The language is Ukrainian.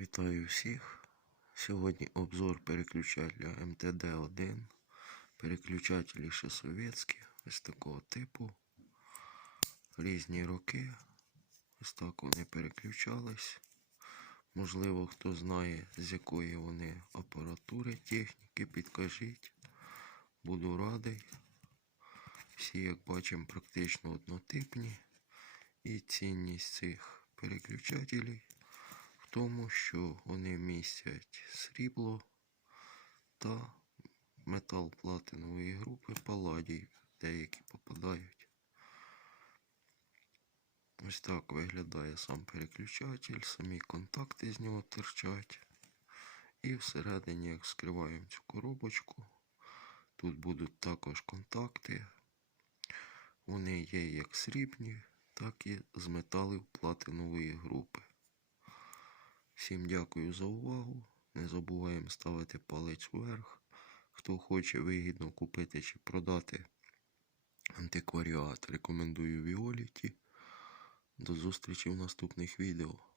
Вітаю всіх. Сьогодні обзор переключателя МТД-1. Переключателі ще совєтські, ось такого типу. Різні роки. Ось так вони переключались. Можливо, хто знає, з якої вони апаратури, техніки, підкажіть. Буду радий. Всі, як бачимо, практично однотипні. І цінність цих переключателів тому, що вони містять срібло та метал платинової групи паладій, деякі попадають. Ось так виглядає сам переключатель, самі контакти з нього торчать. І всередині, як скриваємо цю коробочку, тут будуть також контакти. Вони є як срібні, так і з металів платинової групи. Всім дякую за увагу. Не забуваємо ставити палець вверх. Хто хоче вигідно купити чи продати антикваріат, рекомендую Віоліті. До зустрічі в наступних відео.